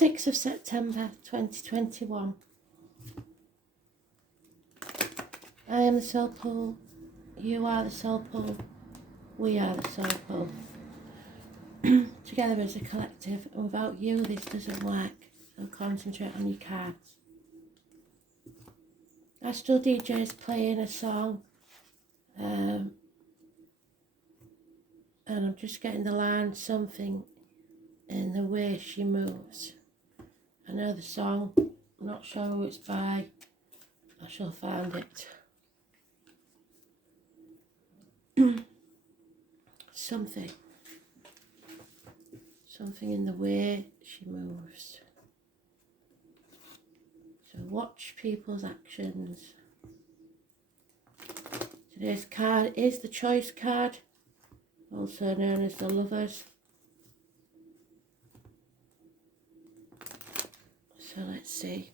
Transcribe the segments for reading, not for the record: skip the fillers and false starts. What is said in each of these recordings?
6th of September 2021. I am the soul pool. You are the soul pool. We are the soul pool. Together as a collective, and without you this doesn't work. So concentrate on your cards. Astral DJ is playing a song, and I'm just getting the line something in the way she moves. I know the song, I'm not sure who it's by. I shall find it. Something in the way she moves. So watch people's actions. Today's card is the Choice card, also known as the Lovers. So let's see.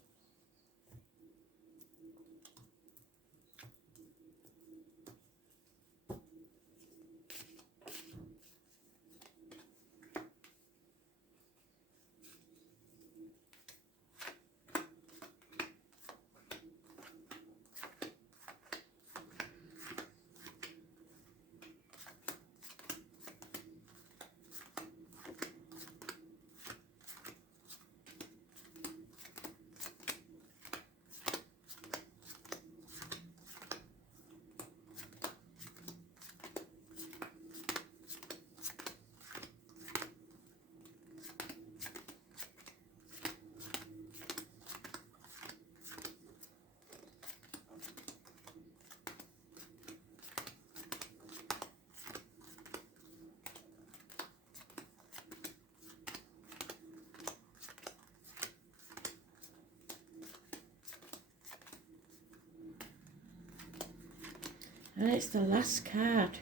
And it's the last card.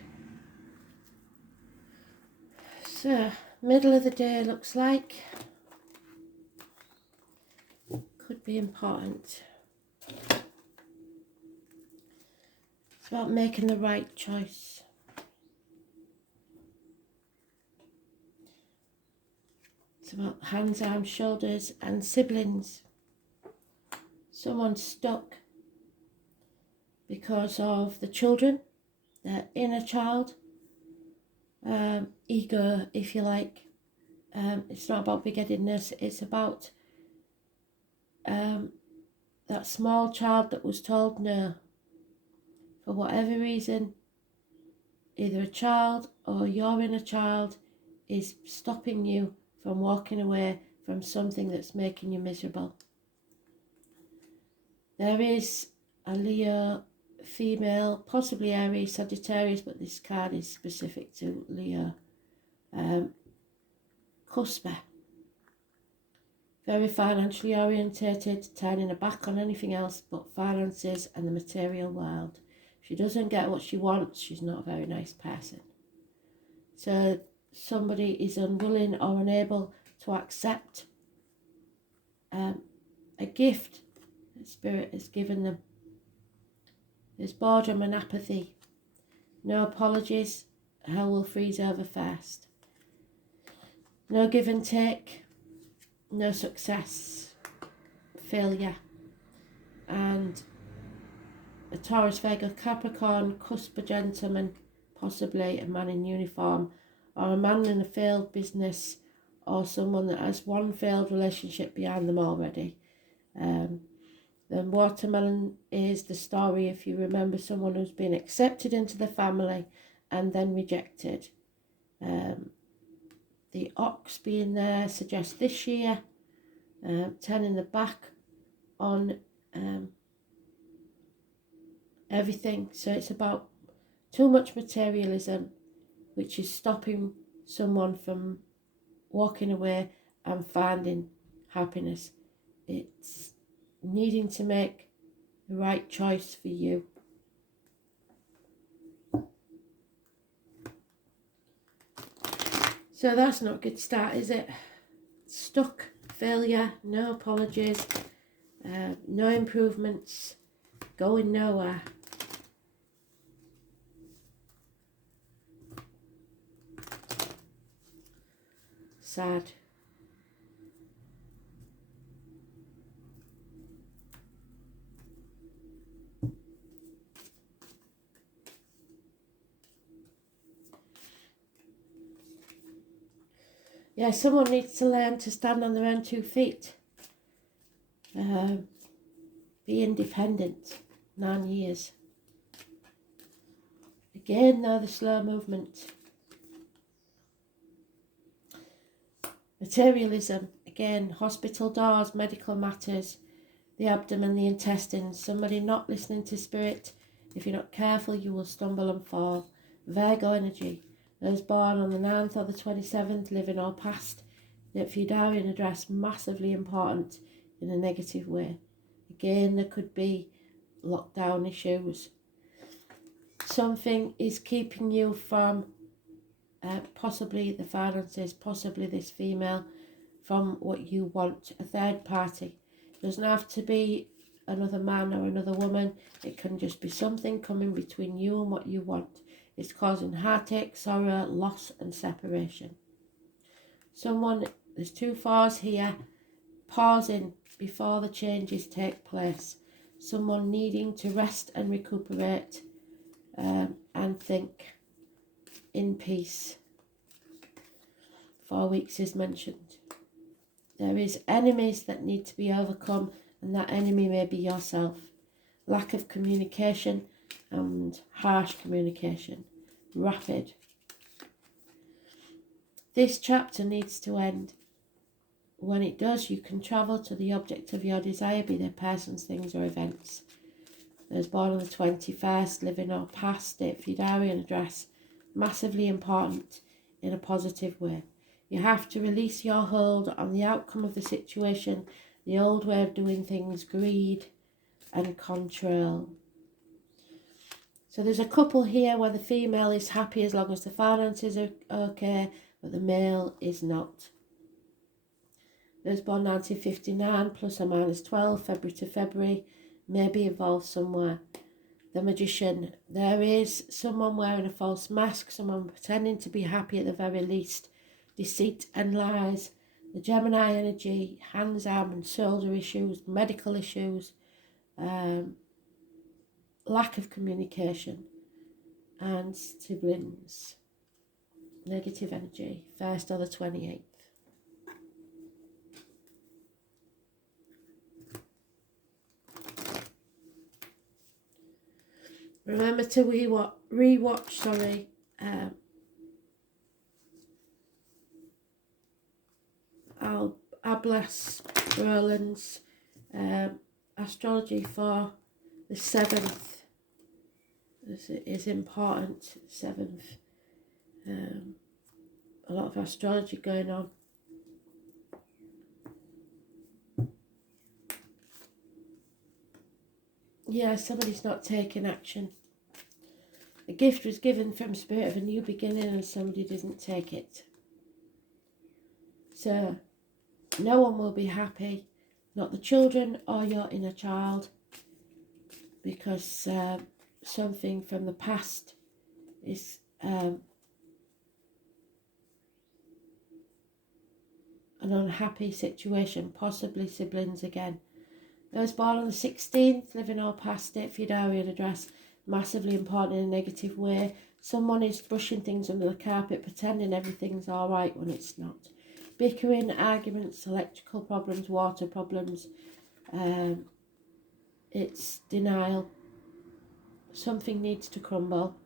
So, middle of the day looks like. Could be important. It's about making the right choice. It's about hands, arms, shoulders and siblings. Someone's stuck because of the children, their inner child, ego, if you like. It's not about big-headedness, it's about that small child that was told no. For whatever reason, either a child or your inner child is stopping you from walking away from something that's making you miserable. There is a Leo female, possibly Aries, Sagittarius, but this card is specific to Leo. Cusper. Very financially orientated, turning her back on anything else but finances and the material world. If she doesn't get what she wants, she's not a very nice person. So somebody is unwilling or unable to accept a gift that Spirit has given them. There's boredom and apathy. No apologies, hell will freeze over fast. No give and take, no success, failure. And a Taurus, Virgo, Capricorn, cusp, a gentleman, possibly a man in uniform, or a man in a failed business, or someone that has one failed relationship behind them already. The watermelon is the story, if you remember, someone who's been accepted into the family and then rejected. The ox being there suggests this year, turning the back on everything. So it's about too much materialism, which is stopping someone from walking away and finding happiness. It's needing to make the right choice for you. So that's not a good start, is it? Stuck, failure, no apologies, no improvements, going nowhere. Sad. Yeah, someone needs to learn to stand on their own 2 feet. Be independent. 9 years. Again, though, the slow movement. Materialism. Again, hospital doors, medical matters, the abdomen, the intestines. Somebody not listening to spirit. If you're not careful, you will stumble and fall. Virgo energy. Those born on the 9th or the 27th, living or past. That Fudarian address, massively important in a negative way. Again, there could be lockdown issues. Something is keeping you from possibly the finances, possibly this female, from what you want. A third party. Doesn't have to be another man or another woman. It can just be something coming between you and what you want. It's causing heartache, sorrow, loss and separation. Someone, there's 2 fours here, pausing before the changes take place. Someone needing to rest and recuperate and think in peace. 4 weeks is mentioned. There is enemies that need to be overcome, and that enemy may be yourself. Lack of communication and harsh communication. Rapid. This chapter needs to end. When it does, you can travel to the object of your desire, be they persons, things or events. Those born on the 21st, living or past, date, Fudarian address, massively important in a positive way. You have to release your hold on the outcome of the situation, the old way of doing things, greed and control. So there's a couple here where the female is happy as long as the finances are okay, but the male is not. Those born 1959, plus or minus 12, February to February, may be involved somewhere. The Magician. There is someone wearing a false mask, someone pretending to be happy at the very least. Deceit and lies. The Gemini energy, hands, arm and shoulder issues, medical issues, lack of communication, and siblings. Negative energy, 1st or the 28th. Remember to rewatch, I'll bless Roland's astrology for the 7th. This is important, 7th. A lot of astrology going on. Yeah, somebody's not taking action. A gift was given from Spirit of a new beginning and somebody didn't take it. So, no one will be happy, not the children or your inner child, because something from the past is an unhappy situation, possibly siblings again. Those born on the 16th, living or past it, Fudarian address, massively important in a negative way. Someone is brushing things under the carpet, pretending everything's all right when it's not. Bickering, arguments, electrical problems, water problems. It's denial. Something needs to crumble.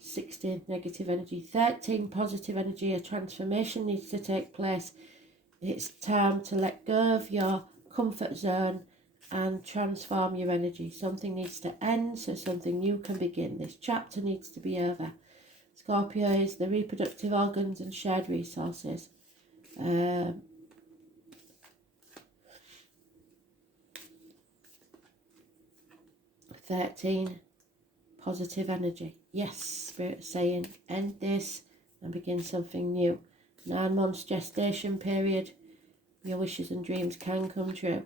16, negative energy. 13, positive energy. A transformation needs to take place. It's time to let go of your comfort zone and transform your energy. Something needs to end so something new can begin. This chapter needs to be over. Scorpio is the reproductive organs and shared resources. 13, positive energy. Yes, Spirit saying end this and begin something new. 9 months gestation period. Your wishes and dreams can come true.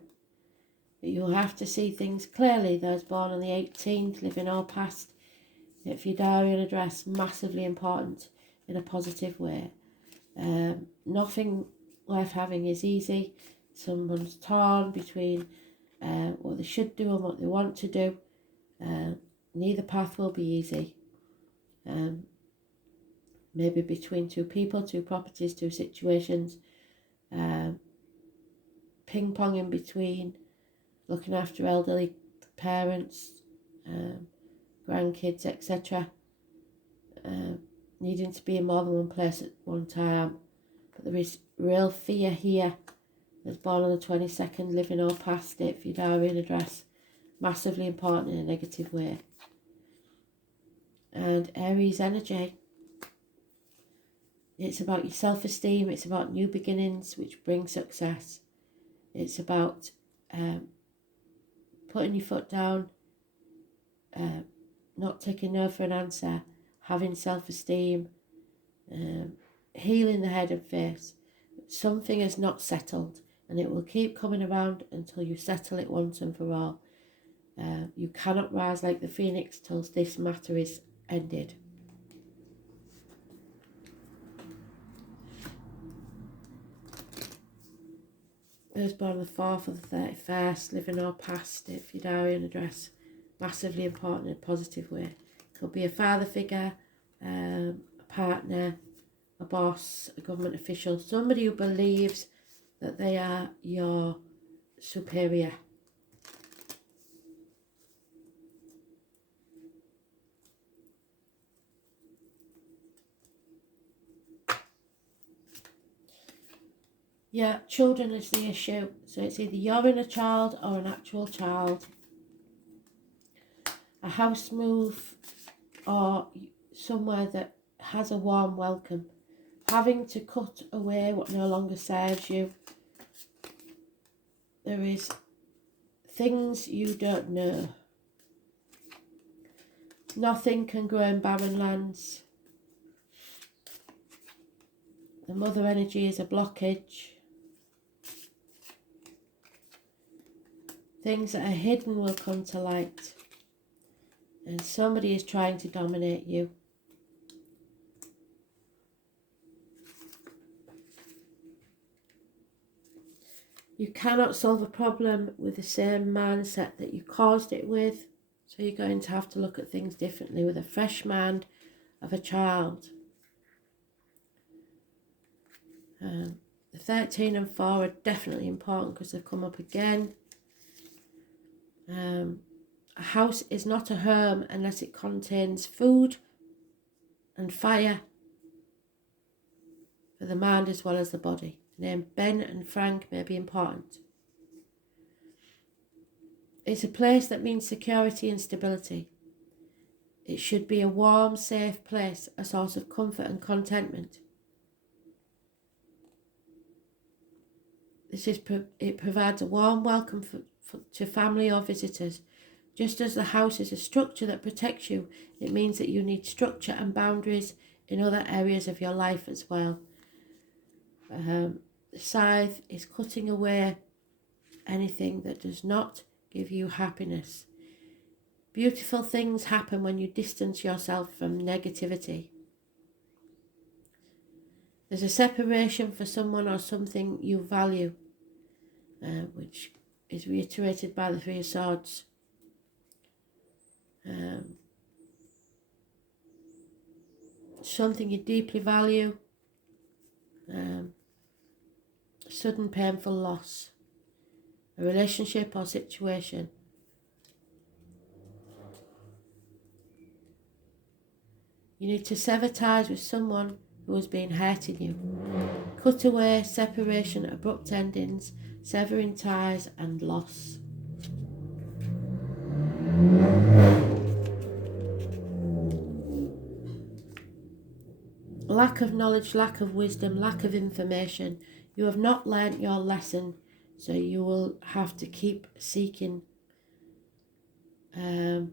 But you'll have to see things clearly. Those born on the 18th, living or past. If your diary and address, massively important in a positive way. Nothing worth having is easy. Someone's torn between what they should do and what they want to do. Neither path will be easy. maybe between two people, two properties, two situations, ping-pong in between, looking after elderly parents, grandkids, etc. Needing to be in more than one place at one time. But there is real fear here. That's born on the 22nd, living or past it for your diary and address. Massively important in a negative way. And Aries energy. It's about your self-esteem. It's about new beginnings, which bring success. It's about putting your foot down, not taking no for an answer, having self-esteem, healing the head and face. Something is not settled, and it will keep coming around until you settle it once and for all. You cannot rise like the phoenix till this matter is ended. Those born on the 4th or the 31st, living or past it for your diary and address. Massively important in a positive way. Could be a father figure, a partner, a boss, a government official, somebody who believes that they are your superior. Yeah, children is the issue. So it's either you're in a child or an actual child. A house move or somewhere that has a warm welcome. Having to cut away what no longer serves you. There is things you don't know. Nothing can grow in barren lands. The mother energy is a blockage. Things that are hidden will come to light. And somebody is trying to dominate you. You cannot solve a problem with the same mindset that you caused it with. So you're going to have to look at things differently with a fresh mind of a child. The 13 and 4 are definitely important because they've come up again. A house is not a home unless it contains food and fire for the mind as well as the body. The name Ben and Frank may be important. It's a place that means security and stability. It should be a warm, safe place, a source of comfort and contentment. It provides a warm welcome to family or visitors. Just as the house is a structure that protects you, it means that you need structure and boundaries in other areas of your life as well. The scythe is cutting away anything that does not give you happiness. Beautiful things happen when you distance yourself from negativity. There's a separation for someone or something you value, which is reiterated by the 3 of Swords. Something you deeply value, sudden painful loss, a relationship or situation. You need to sever ties with someone who has been hurting you. Cut away, separation, abrupt endings, severing ties and loss. Lack of knowledge, lack of wisdom, lack of information. You have not learnt your lesson, so you will have to keep seeking. The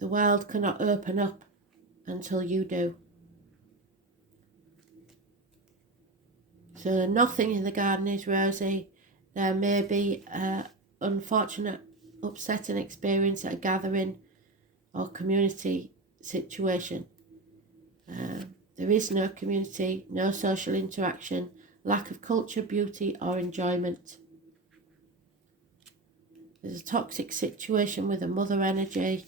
world cannot open up until you do. So nothing in the garden is rosy. There may be an unfortunate, upsetting experience at a gathering or community situation. There is no community, no social interaction, lack of culture, beauty or enjoyment. There's a toxic situation with a mother energy.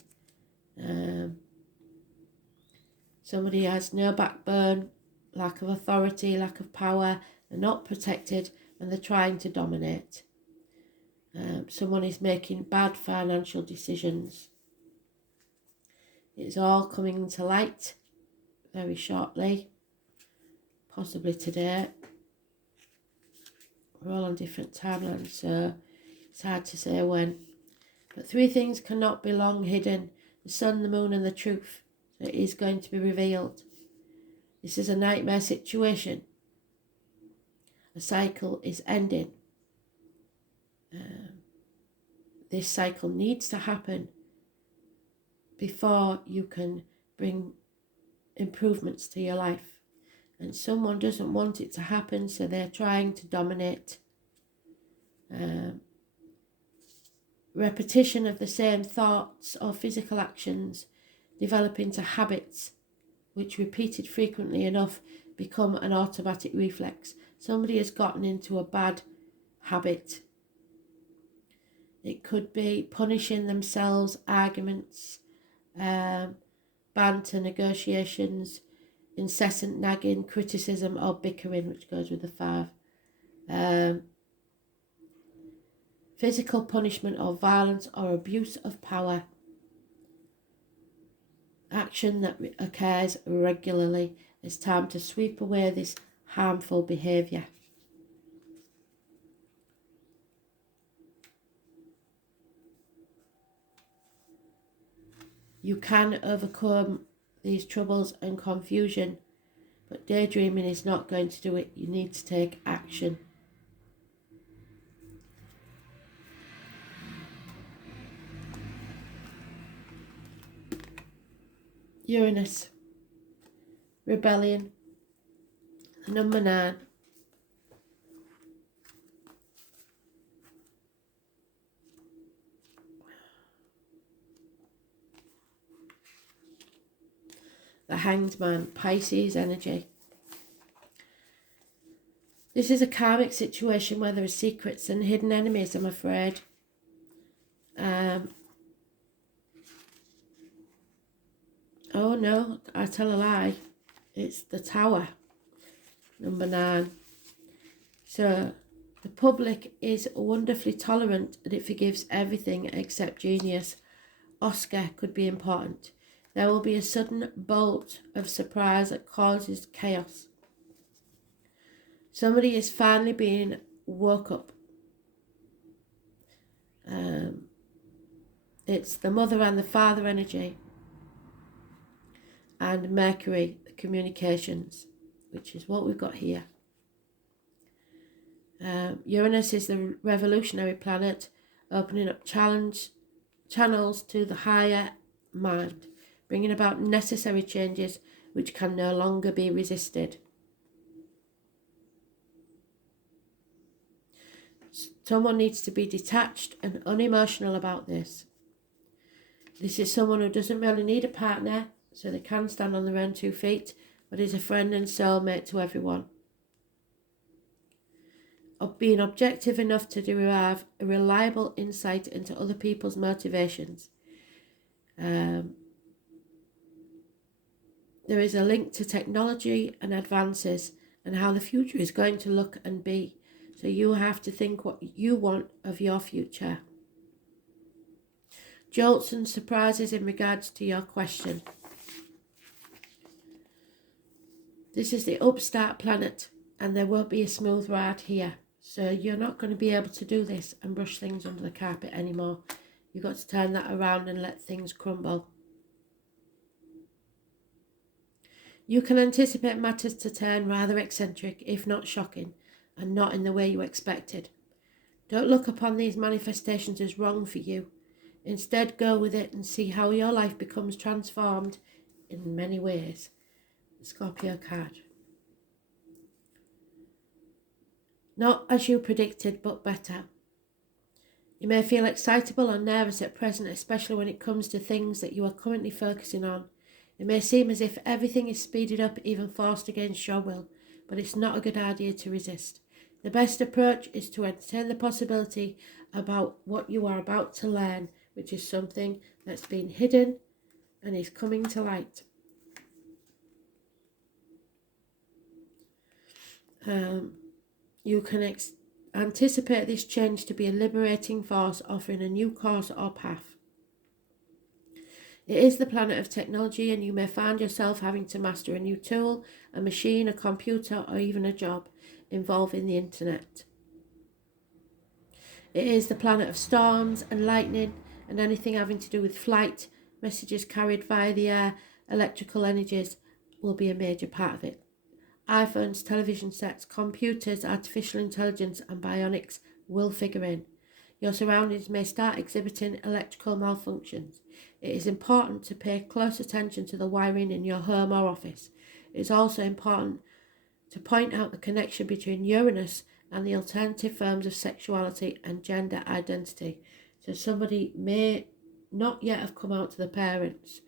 Somebody has no backbone, lack of authority, lack of power. They're not protected and they're trying to dominate. Someone is making bad financial decisions. It's all coming to light very shortly, possibly today. We're all on different timelines, so it's hard to say when. But 3 things cannot be long hidden: the sun, the moon and the truth. So it is going to be revealed. This is a nightmare situation. A cycle is ending. This cycle needs to happen before you can bring improvements to your life. And someone doesn't want it to happen, so they're trying to dominate. Repetition of the same thoughts or physical actions develop into habits which, repeated frequently enough, become an automatic reflex. Somebody has gotten into a bad habit. It could be punishing themselves, arguments, banter, negotiations, incessant nagging, criticism or bickering, which goes with the 5. Physical punishment or violence or abuse of power. Action that occurs regularly. It's time to sweep away this harmful behaviour. You can overcome these troubles and confusion, but daydreaming is not going to do it. You need to take action. Uranus, rebellion, number 9. The Hanged Man, Pisces energy. This is a karmic situation where there are secrets and hidden enemies, I'm afraid. Oh no, I tell a lie. It's the Tower, number 9. So the public is wonderfully tolerant and it forgives everything except genius. Oscar could be important. There will be a sudden bolt of surprise that causes chaos. Somebody is finally being woke up. It's the Mother and the Father energy. And Mercury, the communications, which is what we've got here. Uranus is the revolutionary planet, opening up channels to the higher mind, bringing about necessary changes which can no longer be resisted. Someone needs to be detached and unemotional about this. This is someone who doesn't really need a partner, so they can stand on their own 2 feet, but is a friend and soulmate to everyone. Of being objective enough to derive a reliable insight into other people's motivations. There is a link to technology and advances and how the future is going to look and be. So you have to think what you want of your future. Jolts and surprises in regards to your question. This is the upstart planet and there won't be a smooth ride here. So you're not going to be able to do this and brush things under the carpet anymore. You've got to turn that around and let things crumble. You can anticipate matters to turn rather eccentric, if not shocking, and not in the way you expected. Don't look upon these manifestations as wrong for you. Instead, go with it and see how your life becomes transformed in many ways. The Scorpio card. Not as you predicted, but better. You may feel excitable or nervous at present, especially when it comes to things that you are currently focusing on. It may seem as if everything is speeded up, even forced against your will, but it's not a good idea to resist. The best approach is to entertain the possibility about what you are about to learn, which is something that's been hidden and is coming to light. You can anticipate this change to be a liberating force, offering a new course or path. It is the planet of technology, and you may find yourself having to master a new tool, a machine, a computer, or even a job involving the internet. It is the planet of storms and lightning, and anything having to do with flight, messages carried via the air, electrical energies will be a major part of it. iPhones, television sets, computers, artificial intelligence, and bionics will figure in. Your surroundings may start exhibiting electrical malfunctions. It is important to pay close attention to the wiring in your home or office. It is also important to point out the connection between Uranus and the alternative forms of sexuality and gender identity. So somebody may not yet have come out to the parents.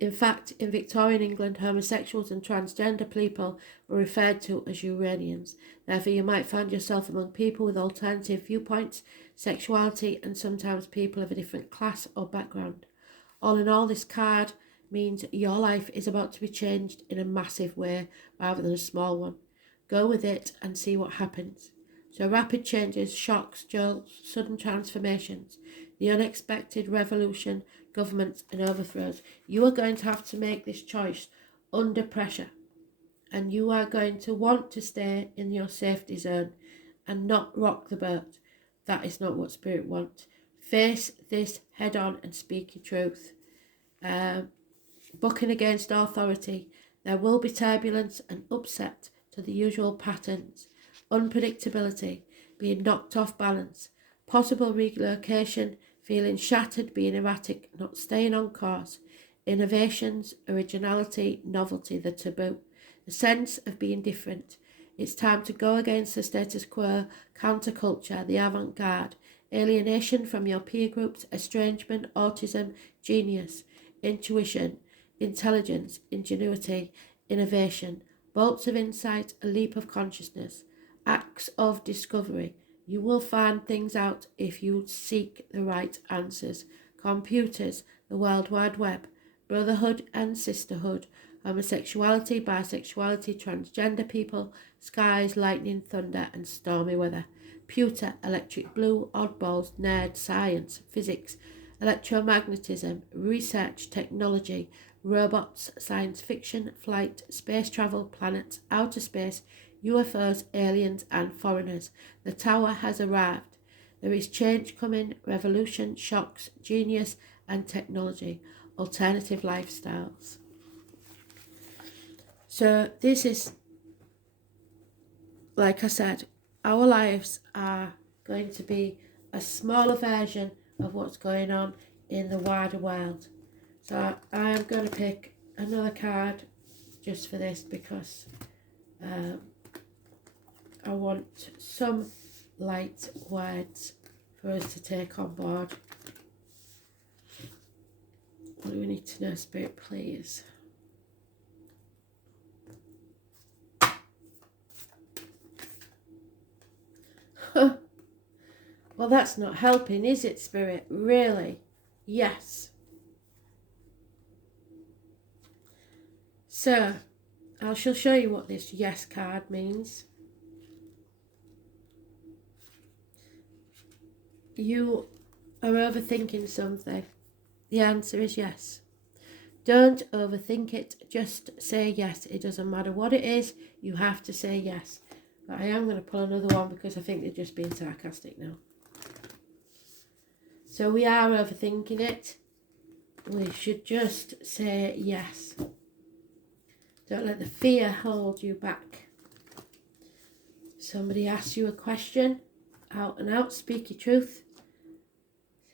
In fact, in Victorian England, homosexuals and transgender people were referred to as Uranians. Therefore, you might find yourself among people with alternative viewpoints, sexuality, and sometimes people of a different class or background. All in all, this card means your life is about to be changed in a massive way rather than a small one. Go with it and see what happens. So rapid changes, shocks, jolts, sudden transformations, the unexpected revolution, governments and overthrows. You are going to have to make this choice under pressure, and you are going to want to stay in your safety zone and not rock the boat. That is not what Spirit wants. Face this head on and speak your truth. Bucking against authority. There will be turbulence and upset to the usual patterns. Unpredictability, being knocked off balance. Possible relocation, feeling shattered, being erratic, not staying on course. Innovations, originality, novelty, the taboo. The sense of being different. It's time to go against the status quo, counterculture, the avant-garde. Alienation from your peer groups, estrangement, autism, genius, intuition, intelligence, ingenuity, innovation. Bolts of insight, a leap of consciousness. Acts of discovery. You will find things out if you seek the right answers. Computers, the World Wide Web, brotherhood and sisterhood, homosexuality, bisexuality, transgender people, skies, lightning, thunder and stormy weather. Pewter, electric blue, oddballs, nerd, science, physics, electromagnetism, research, technology, robots, science fiction, flight, space travel, planets, outer space, UFOs, aliens and foreigners. The tower has arrived. There is change coming, revolution, shocks, genius and technology, alternative lifestyles. So this is, like I said, our lives are going to be a smaller version of what's going on in the wider world. So I am going to pick another card just for this because I want some light words for us to take on board. What do we need to know, Spirit, please? Well, that's not helping, is it, Spirit? Really? Yes. So, I shall show you what this yes card means. You are overthinking something. The answer is yes. Don't overthink it. Just say yes. It doesn't matter what it is. You have to say yes. But I am going to pull another one because I think they're just being sarcastic now. So we are overthinking it. We should just say yes. Don't let the fear hold you back. Somebody asks you a question, out and out, speak your truth.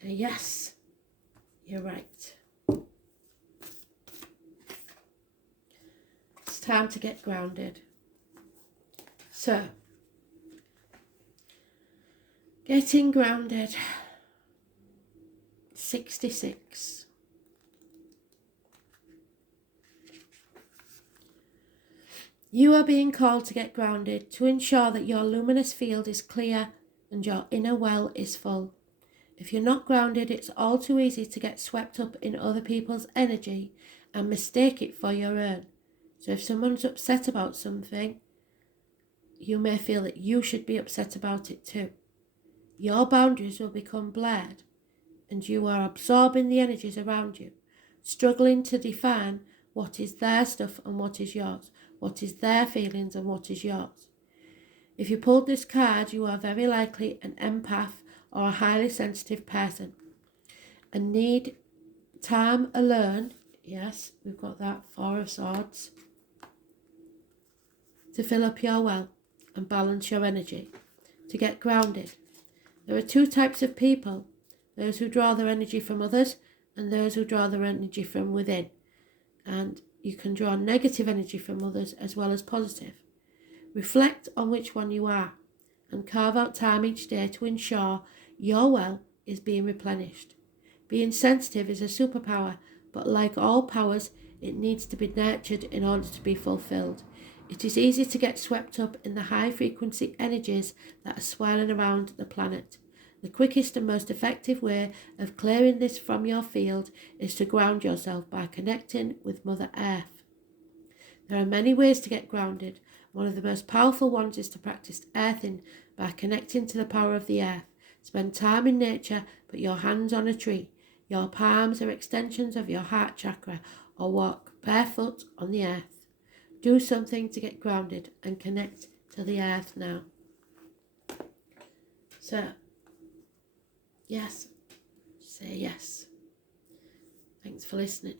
Say yes, you're right. It's time to get grounded. So, getting grounded. 66. You are being called to get grounded to ensure that your luminous field is clear and your inner well is full. If you're not grounded, it's all too easy to get swept up in other people's energy and mistake it for your own. So if someone's upset about something, you may feel that you should be upset about it too. Your boundaries will become blurred, and you are absorbing the energies around you, struggling to define what is their stuff and what is yours, what is their feelings and what is yours. If you pulled this card, you are very likely an empath or a highly sensitive person and need time alone. Yes, we've got that, Four of Swords, to fill up your well and balance your energy, to get grounded. There are two types of people, those who draw their energy from others and those who draw their energy from within. And you can draw negative energy from others as well as positive. Reflect on which one you are and carve out time each day to ensure your well is being replenished. Being sensitive is a superpower, but like all powers, it needs to be nurtured in order to be fulfilled. It is easy to get swept up in the high-frequency energies that are swirling around the planet. The quickest and most effective way of clearing this from your field is to ground yourself by connecting with Mother Earth. There are many ways to get grounded. One of the most powerful ones is to practice earthing by connecting to the power of the earth. Spend time in nature, put your hands on a tree. Your palms are extensions of your heart chakra, or walk barefoot on the earth. Do something to get grounded and connect to the earth now. So, yes, say yes. Thanks for listening.